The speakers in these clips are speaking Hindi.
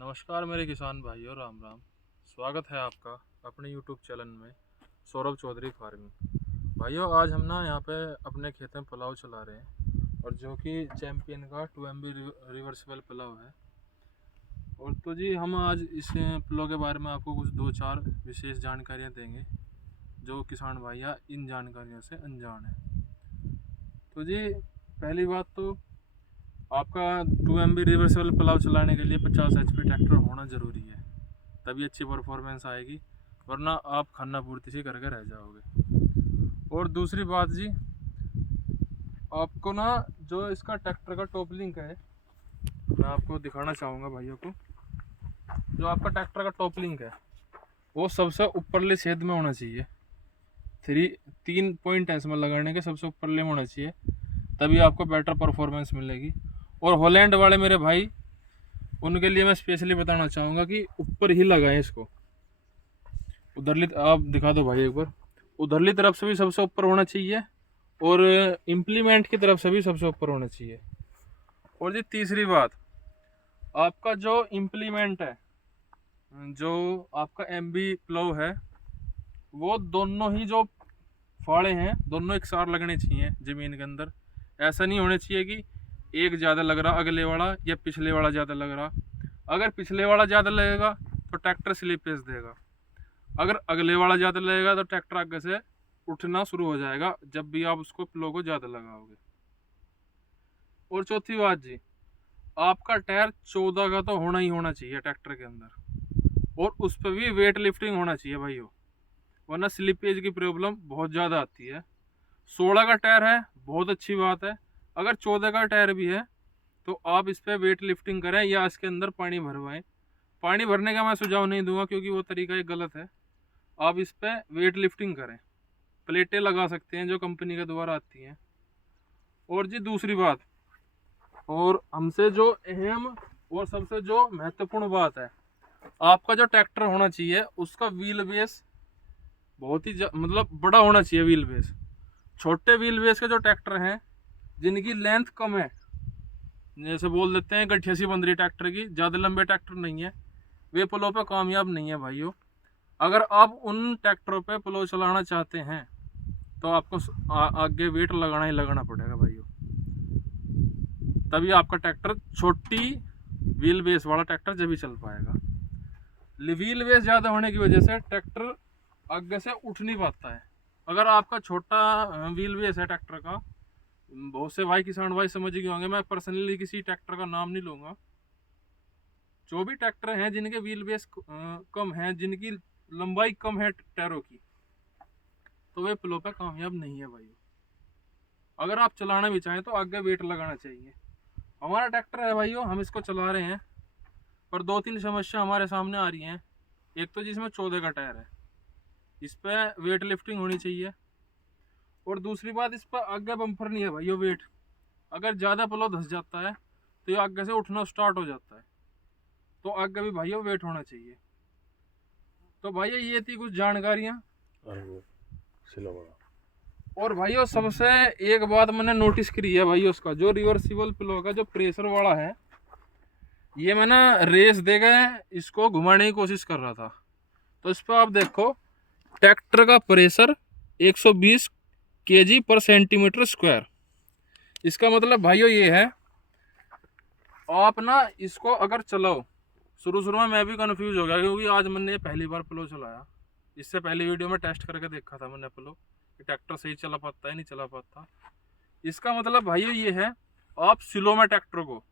नमस्कार मेरे किसान भाइयों, राम राम। स्वागत है आपका अपने यूट्यूब चैनल में सौरभ चौधरी फार्मिंग। भाइयों, आज हम ना यहाँ पे अपने खेत में पुलाव चला रहे हैं और जो कि चैम्पियन का 2 MB रिवर्सिबल पुलाव है। और तो जी हम आज इस पुलाव के बारे में आपको कुछ 2-4 विशेष जानकारियाँ देंगे जो किसान भाइया इन जानकारियों से अनजान है। तो जी पहली बात तो आपका 2 MB रिवर्सिबल पुलाव चलाने के लिए 50 HP ट्रैक्टर होना ज़रूरी है, तभी अच्छी परफॉर्मेंस आएगी, वरना आप खाना पूर्ति से करके रह जाओगे। और दूसरी बात जी, आपको ना जो इसका ट्रैक्टर का टॉप लिंक है, मैं आपको दिखाना चाहूँगा भाइयों को। जो आपका ट्रैक्टर का टॉप लिंक है वो सबसे ऊपरले छेद में होना चाहिए। 3 पॉइंट है इसमें लगाने के, सबसे ऊपरले में होना चाहिए, तभी आपको बेटर परफॉर्मेंस मिलेगी। और हॉलैंड वाले मेरे भाई, उनके लिए मैं स्पेशली बताना चाहूँगा कि ऊपर ही लगाएं इसको। उधरली आप दिखा दो भाई एक बार, उधरली तरफ से भी सबसे ऊपर होना चाहिए और इम्प्लीमेंट की तरफ से भी सबसे ऊपर होना चाहिए। और जी तीसरी बात, आपका जो इम्प्लीमेंट है, जो आपका MB प्लो है, वो दोनों ही जो फाड़े हैं दोनों एक साथ लगने चाहिए ज़मीन के अंदर। ऐसा नहीं होना चाहिए कि एक ज़्यादा लग रहा अगले वाला या पिछले वाला ज़्यादा लग रहा। अगर पिछले वाला ज़्यादा लगेगा तो ट्रैक्टर स्लिपेज देगा, अगर अगले वाला ज़्यादा लगेगा तो ट्रैक्टर आगे से उठना शुरू हो जाएगा जब भी आप उसको प्लो को ज़्यादा लगाओगे। और चौथी बात जी, आपका टायर 14 का तो होना ही होना चाहिए ट्रैक्टर के अंदर, और उस पर भी वेट लिफ्टिंग होना चाहिए भाइयों, वरना स्लिपेज की प्रॉब्लम बहुत ज़्यादा आती है। 16 का टायर है बहुत अच्छी बात है, अगर 14 का टायर भी है तो आप इस पर वेट लिफ्टिंग करें या इसके अंदर पानी भरवाएं। पानी भरने का मैं सुझाव नहीं दूंगा क्योंकि वो तरीका एक गलत है। आप इस पर वेट लिफ्टिंग करें, प्लेटें लगा सकते हैं जो कंपनी के द्वारा आती हैं। और जी दूसरी बात, और हमसे जो अहम और सबसे जो महत्वपूर्ण बात है, आपका जो ट्रैक्टर होना चाहिए उसका व्हील बेस बहुत ही मतलब बड़ा होना चाहिए। व्हील बेस, छोटे व्हील बेस के जो ट्रैक्टर हैं जिनकी लेंथ कम है, जैसे बोल देते हैं गठिया सी बन रही ट्रैक्टर की, ज़्यादा लंबे ट्रैक्टर नहीं है, वे प्लो पे कामयाब नहीं है भाइयों। अगर आप उन ट्रैक्टरों पे प्लो चलाना चाहते हैं तो आपको आगे वेट लगाना ही लगाना पड़ेगा भाइयों, तभी आपका ट्रैक्टर छोटी व्हील बेस वाला ट्रैक्टर जब भी चल पाएगा। व्हील बेस ज़्यादा होने की वजह से ट्रैक्टर आगे से उठ नहीं पाता है। अगर आपका छोटा व्हील बेस है ट्रैक्टर का, बहुत से भाई किसान भाई समझ गए होंगे, मैं पर्सनली किसी ट्रैक्टर का नाम नहीं लूँगा, जो भी ट्रैक्टर हैं जिनके व्हील बेस कम है, जिनकी लंबाई कम है टायरों की, तो वे प्लो पे कामयाब नहीं है भाई। अगर आप चलाना भी चाहें तो आगे वेट लगाना चाहिए। हमारा ट्रैक्टर है भाइयों, हम इसको चला रहे हैं, पर 2-3 समस्या हमारे सामने आ रही हैं। एक तो जिसमें 14 का टायर है, इस पर वेट लिफ्टिंग होनी चाहिए। और दूसरी बात, इस पर आगे बम्पर नहीं है भाइयों वेट, अगर ज़्यादा प्लो धंस जाता है तो ये आगे से उठना स्टार्ट हो जाता है, तो आगे भी भाइयों वेट होना चाहिए। तो भाइयों ये थी कुछ जानकारियाँ। और भाइयों सबसे एक बात मैंने नोटिस करी है भाइयों, उसका जो रिवर्सिबल प्लो का जो प्रेशर वाला है, ये मैं ना रेस दे गए इसको घुमाने की कोशिश कर रहा था, तो इस पर आप देखो ट्रैक्टर का प्रेशर 120 kg पर सेंटीमीटर स्क्वायर। इसका मतलब भाइयों ये है, आप ना इसको अगर चलाओ, शुरू में मैं भी कंफ्यूज हो गया क्योंकि आज मैंने पहली बार प्लो चलाया। इससे पहली वीडियो में टेस्ट करके देखा था मैंने प्लो, ट्रैक्टर सही चला पाता है नहीं चला पाता। इसका मतलब भाइयों ये है, आप स्लो में ट्रैक्टर को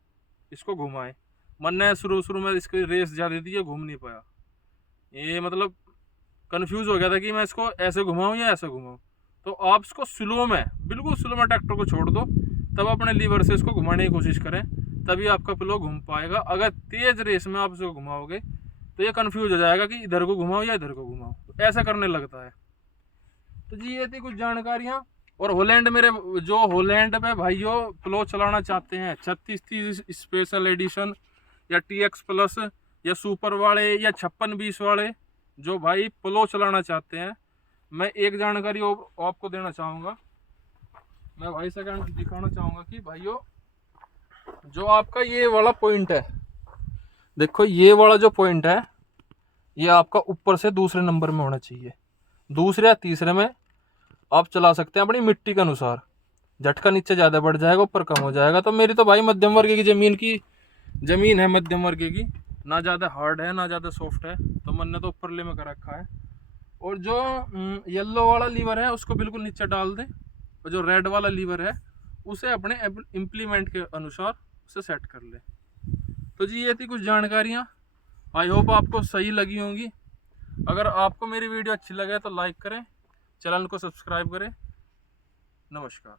इसको घुमाएं। मैंने शुरू में इसकी रेस ज़्यादा दी है, घूम नहीं पाया, ये मतलब कंफ्यूज हो गया था कि मैं इसको ऐसे घुमाऊं या ऐसे घुमाऊं। तो आप इसको स्लो में, बिल्कुल स्लो में ट्रैक्टर को छोड़ दो, तब अपने लीवर से इसको घुमाने की कोशिश करें, तभी आपका प्लो घूम पाएगा। अगर तेज रेस में आप इसको घुमाओगे तो ये कंफ्यूज हो जाएगा कि इधर को घुमाओ या इधर को घुमाओ, तो ऐसा करने लगता है। तो जी ये थी कुछ जानकारियाँ। और हॉलैंड, मेरे जो हॉलैंड पे भाइयों प्लो चलाना चाहते हैं 3630 स्पेशल एडिशन या TX प्लस या सुपर वाले या 5620 वाले, जो भाई प्लो चलाना चाहते हैं, मैं एक जानकारी आपको देना चाहूँगा। मैं भाई से दिखाना चाहूँगा कि भाइयों जो आपका ये वाला पॉइंट है, देखो ये वाला जो पॉइंट है ये आपका ऊपर से दूसरे नंबर में होना चाहिए, दूसरे या तीसरे में आप चला सकते हैं अपनी मिट्टी के अनुसार। झटका नीचे ज़्यादा बढ़ जाएगा, ऊपर कम हो जाएगा। तो मेरी तो भाई मध्यम वर्ग की ज़मीन है, मध्यम वर्ग की, ना ज़्यादा हार्ड है ना ज़्यादा सॉफ्ट है, तो मैंने तो ऊपरले में कर रखा है। और जो येलो वाला लीवर है उसको बिल्कुल नीचे डाल दें, और जो रेड वाला लीवर है उसे अपने इम्प्लीमेंट के अनुसार उसे सेट कर ले। तो जी ये थी कुछ जानकारियाँ, आई होप आपको सही लगी होंगी। अगर आपको मेरी वीडियो अच्छी लगे तो लाइक करें, चैनल को सब्सक्राइब करें। नमस्कार।